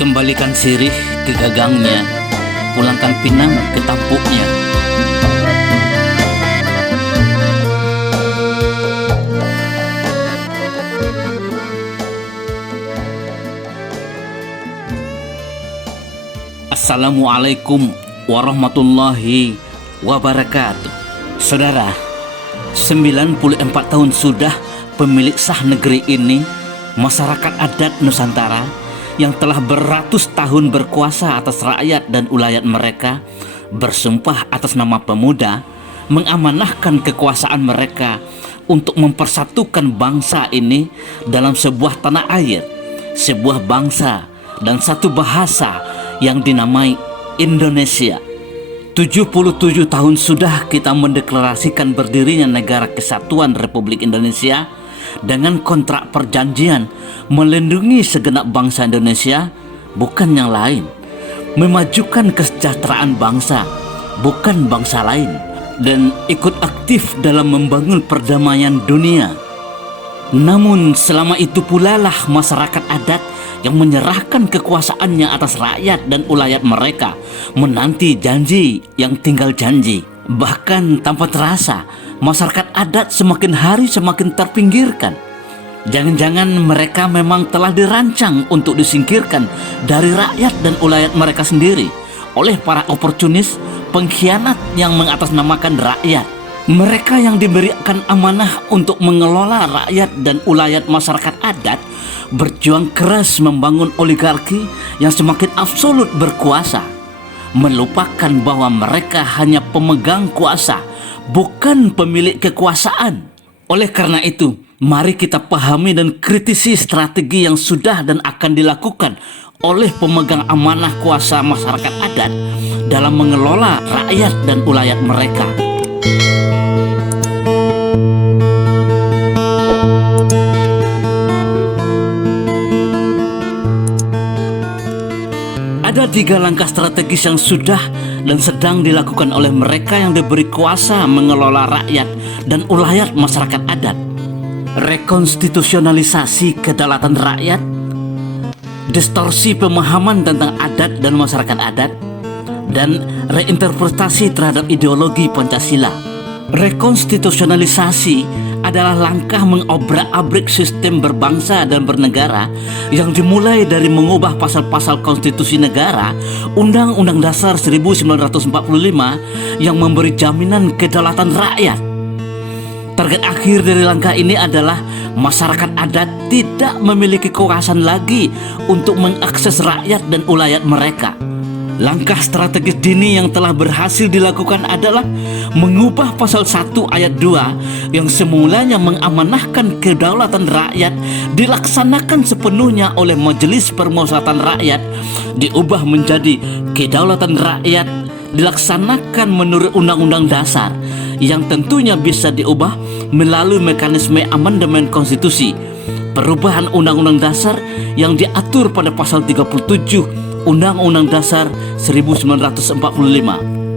Kembalikan sirih ke gagangnya, pulangkan pinang ke tampuknya. Assalamualaikum warahmatullahi wabarakatuh. Saudara, 94 tahun sudah pemilik sah negeri ini, masyarakat adat Nusantara yang telah beratus tahun berkuasa atas rakyat dan ulayat mereka, bersumpah atas nama pemuda, mengamanahkan kekuasaan mereka untuk mempersatukan bangsa ini dalam sebuah tanah air, sebuah bangsa dan satu bahasa yang dinamai Indonesia. 77 tahun sudah kita mendeklarasikan berdirinya Negara Kesatuan Republik Indonesia dengan kontrak perjanjian melindungi segenap bangsa Indonesia, bukan yang lain, memajukan kesejahteraan bangsa, bukan bangsa lain, dan ikut aktif dalam membangun perdamaian dunia. Namun selama itu pula lah masyarakat adat yang menyerahkan kekuasaannya atas rakyat dan ulayat mereka menanti janji yang tinggal janji. Bahkan tanpa terasa, masyarakat adat semakin hari semakin terpinggirkan. Jangan-jangan mereka memang telah dirancang untuk disingkirkan dari rakyat dan ulayat mereka sendiri oleh para oportunis, pengkhianat yang mengatasnamakan rakyat. Mereka yang diberikan amanah untuk mengelola rakyat dan ulayat masyarakat adat berjuang keras membangun oligarki yang semakin absolut berkuasa, melupakan bahwa mereka hanya pemegang kuasa, bukan pemilik kekuasaan. Oleh karena itu, mari kita pahami dan kritisi strategi yang sudah dan akan dilakukan oleh pemegang amanah kuasa masyarakat adat dalam mengelola rakyat dan ulayat mereka. Ada 3 langkah strategis yang sudah dan sedang dilakukan oleh mereka yang diberi kuasa mengelola rakyat dan ulayat masyarakat adat. Rekonstitusionalisasi kedaulatan rakyat, distorsi pemahaman tentang adat dan masyarakat adat, dan reinterpretasi terhadap ideologi Pancasila. Rekonstitusionalisasi adalah langkah mengobrak-abrik sistem berbangsa dan bernegara yang dimulai dari mengubah pasal-pasal konstitusi negara, Undang-Undang Dasar 1945 yang memberi jaminan kedaulatan rakyat. Target akhir dari langkah ini adalah masyarakat adat tidak memiliki kekuasaan lagi untuk mengakses rakyat dan ulayat mereka. Langkah strategis dini yang telah berhasil dilakukan adalah mengubah pasal 1 ayat 2 yang semulanya mengamanahkan kedaulatan rakyat dilaksanakan sepenuhnya oleh Majelis Permusyawaratan Rakyat, diubah menjadi kedaulatan rakyat dilaksanakan menurut Undang-Undang Dasar yang tentunya bisa diubah melalui mekanisme amandemen konstitusi, perubahan Undang-Undang Dasar yang diatur pada pasal 37 Undang-Undang Dasar 1945,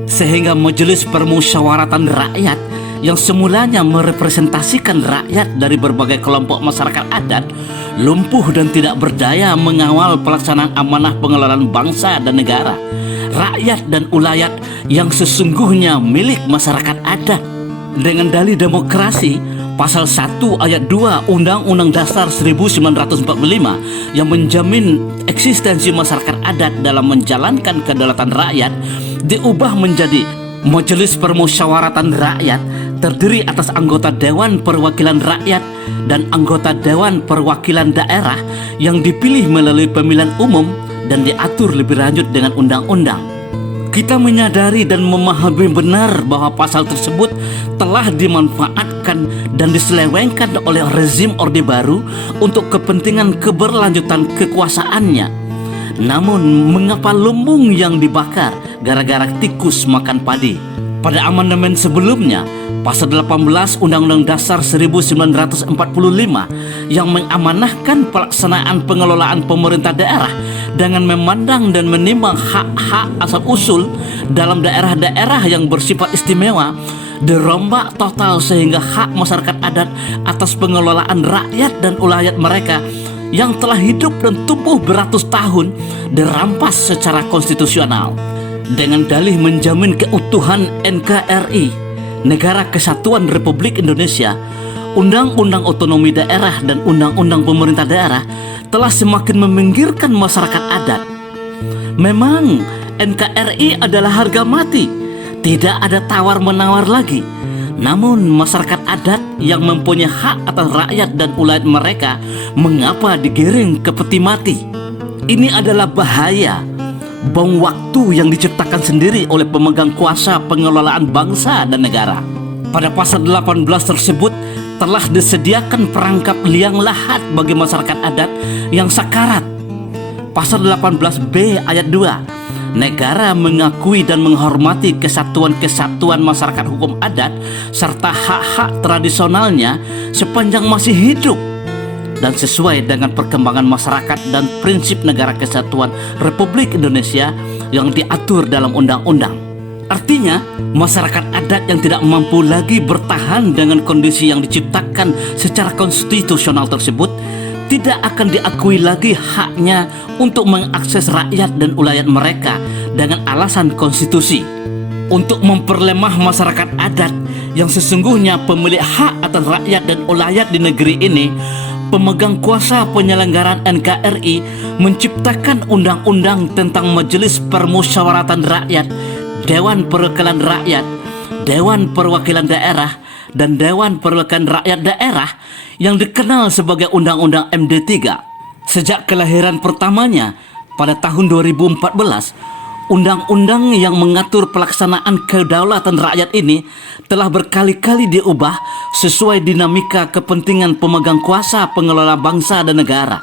sehingga Majelis Permusyawaratan Rakyat yang semulanya merepresentasikan rakyat dari berbagai kelompok masyarakat adat lumpuh dan tidak berdaya mengawal pelaksanaan amanah pengelolaan bangsa dan negara, rakyat dan ulayat yang sesungguhnya milik masyarakat adat. Dengan dalih demokrasi, pasal 1 ayat 2 Undang-Undang Dasar 1945 yang menjamin eksistensi masyarakat adat dalam menjalankan kedaulatan rakyat diubah menjadi Majelis Permusyawaratan Rakyat terdiri atas anggota Dewan Perwakilan Rakyat dan anggota Dewan Perwakilan Daerah yang dipilih melalui pemilihan umum dan diatur lebih lanjut dengan undang-undang. Kita menyadari dan memahami benar bahwa pasal tersebut telah dimanfaatkan dan diselewengkan oleh rezim Orde Baru untuk kepentingan keberlanjutan kekuasaannya. Namun, mengapa lumbung yang dibakar gara-gara tikus makan padi? Pada amandemen sebelumnya, pasal 18 Undang-Undang Dasar 1945 yang mengamanahkan pelaksanaan pengelolaan pemerintah daerah dengan memandang dan menimbang hak-hak asal-usul dalam daerah-daerah yang bersifat istimewa dirombak total sehingga hak masyarakat adat atas pengelolaan rakyat dan ulayat mereka yang telah hidup dan tumbuh beratus tahun dirampas secara konstitusional dengan dalih menjamin keutuhan NKRI, Negara Kesatuan Republik Indonesia. Undang-undang otonomi daerah dan undang-undang pemerintah daerah telah semakin meminggirkan masyarakat adat. Memang NKRI adalah harga mati, tidak ada tawar-menawar lagi. Namun masyarakat adat yang mempunyai hak atas rakyat dan ulayat mereka mengapa digiring ke peti mati? Ini adalah bahaya, bom waktu yang diciptakan sendiri oleh pemegang kuasa pengelolaan bangsa dan negara. Pada pasal 18 tersebut telah disediakan perangkap liang lahat bagi masyarakat adat yang sakarat. Pasal 18B ayat 2, negara mengakui dan menghormati kesatuan-kesatuan masyarakat hukum adat serta hak-hak tradisionalnya sepanjang masih hidup dan sesuai dengan perkembangan masyarakat dan prinsip negara kesatuan Republik Indonesia yang diatur dalam undang-undang. Artinya, masyarakat adat yang tidak mampu lagi bertahan dengan kondisi yang diciptakan secara konstitusional tersebut tidak akan diakui lagi haknya untuk mengakses rakyat dan ulayat mereka dengan alasan konstitusi. Untuk memperlemah masyarakat adat yang sesungguhnya pemilik hak atas rakyat dan ulayat di negeri ini, pemegang kuasa penyelenggaraan NKRI menciptakan undang-undang tentang Majelis Permusyawaratan Rakyat, Dewan Perwakilan Rakyat, Dewan Perwakilan Daerah, dan Dewan Perwakilan Rakyat Daerah yang dikenal sebagai Undang-Undang MD3. Sejak kelahiran pertamanya pada tahun 2014, undang-undang yang mengatur pelaksanaan kedaulatan rakyat ini telah berkali-kali diubah sesuai dinamika kepentingan pemegang kuasa pengelola bangsa dan negara.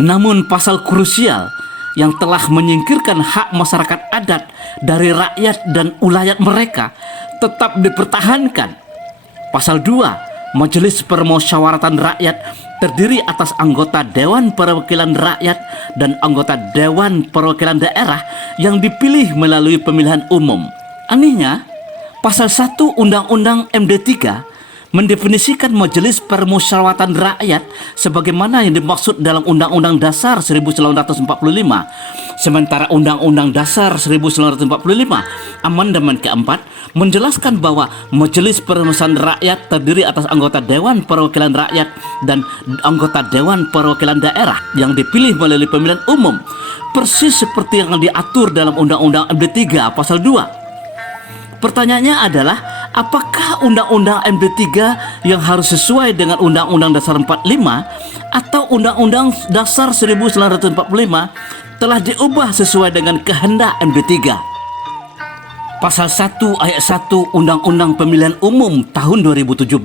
Namun pasal krusial yang telah menyingkirkan hak masyarakat adat dari rakyat dan ulayat mereka tetap dipertahankan. Pasal 2, Majelis Permusyawaratan Rakyat terdiri atas anggota Dewan Perwakilan Rakyat dan anggota Dewan Perwakilan Daerah yang dipilih melalui pemilihan umum. Anehnya, pasal 1 Undang-Undang MD3 mendefinisikan Majelis Permusyawaratan Rakyat sebagaimana yang dimaksud dalam Undang-Undang Dasar 1945. Sementara Undang-Undang Dasar 1945 Amandemen keempat menjelaskan bahwa Majelis Permusyawaratan Rakyat terdiri atas anggota Dewan Perwakilan Rakyat dan anggota Dewan Perwakilan Daerah yang dipilih melalui pemilihan umum, persis seperti yang diatur dalam Undang-Undang MD3 pasal 2. Pertanyaannya adalah, apakah Undang-Undang MD3 yang harus sesuai dengan Undang-Undang Dasar 45 atau Undang-Undang Dasar 1945 telah diubah sesuai dengan kehendak MD3? Pasal 1 ayat 1 Undang-Undang Pemilihan Umum tahun 2017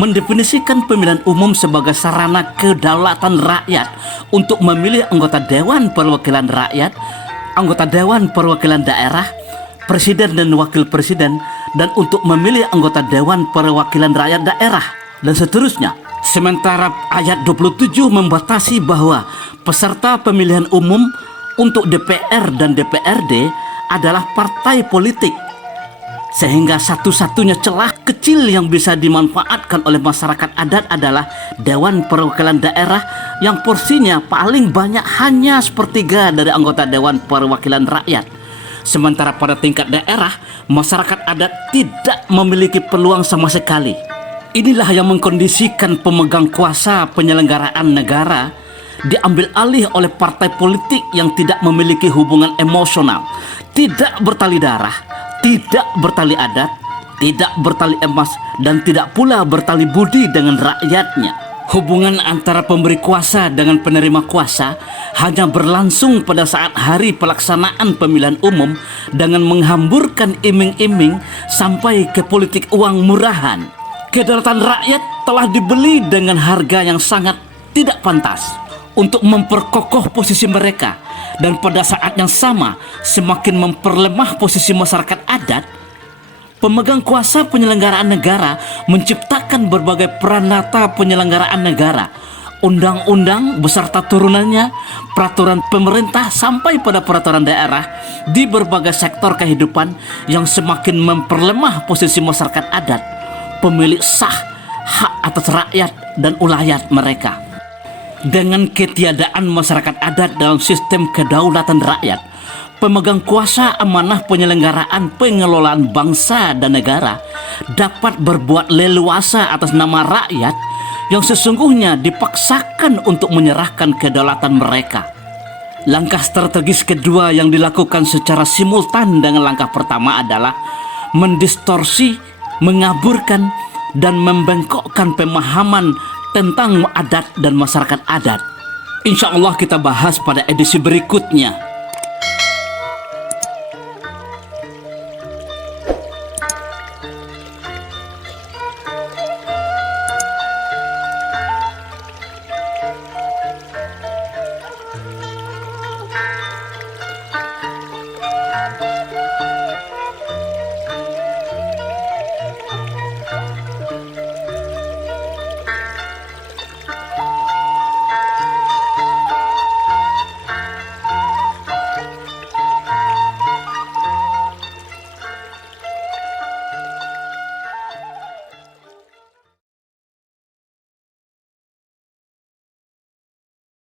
mendefinisikan pemilihan umum sebagai sarana kedaulatan rakyat untuk memilih anggota Dewan Perwakilan Rakyat, anggota Dewan Perwakilan Daerah, Presiden dan Wakil Presiden, dan untuk memilih anggota Dewan Perwakilan Rakyat Daerah, dan seterusnya. Sementara ayat 27 membatasi bahwa peserta pemilihan umum untuk DPR dan DPRD adalah partai politik, sehingga satu-satunya celah kecil yang bisa dimanfaatkan oleh masyarakat adat adalah Dewan Perwakilan Daerah yang porsinya paling banyak hanya sepertiga dari anggota Dewan Perwakilan Rakyat. Sementara pada tingkat daerah, masyarakat adat tidak memiliki peluang sama sekali. Inilah yang mengkondisikan pemegang kuasa penyelenggaraan negara diambil alih oleh partai politik yang tidak memiliki hubungan emosional, tidak bertali darah, tidak bertali adat, tidak bertali emas, dan tidak pula bertali budi dengan rakyatnya. Hubungan antara pemberi kuasa dengan penerima kuasa hanya berlangsung pada saat hari pelaksanaan pemilihan umum dengan menghamburkan iming-iming sampai ke politik uang murahan. Kedaulatan rakyat telah dibeli dengan harga yang sangat tidak pantas untuk memperkokoh posisi mereka, dan pada saat yang sama semakin memperlemah posisi masyarakat adat. Pemegang kuasa penyelenggaraan negara menciptakan berbagai peranata penyelenggaraan negara, undang-undang beserta turunannya, peraturan pemerintah sampai pada peraturan daerah di berbagai sektor kehidupan yang semakin memperlemah posisi masyarakat adat, pemilik sah hak atas rakyat dan ulayat mereka. Dengan ketiadaan masyarakat adat dalam sistem kedaulatan rakyat, pemegang kuasa amanah penyelenggaraan pengelolaan bangsa dan negara dapat berbuat leluasa atas nama rakyat yang sesungguhnya dipaksakan untuk menyerahkan kedaulatan mereka. Langkah strategis kedua yang dilakukan secara simultan dengan langkah pertama adalah mendistorsi, mengaburkan, dan membengkokkan pemahaman tentang adat dan masyarakat adat. Insya Allah kita bahas pada edisi berikutnya.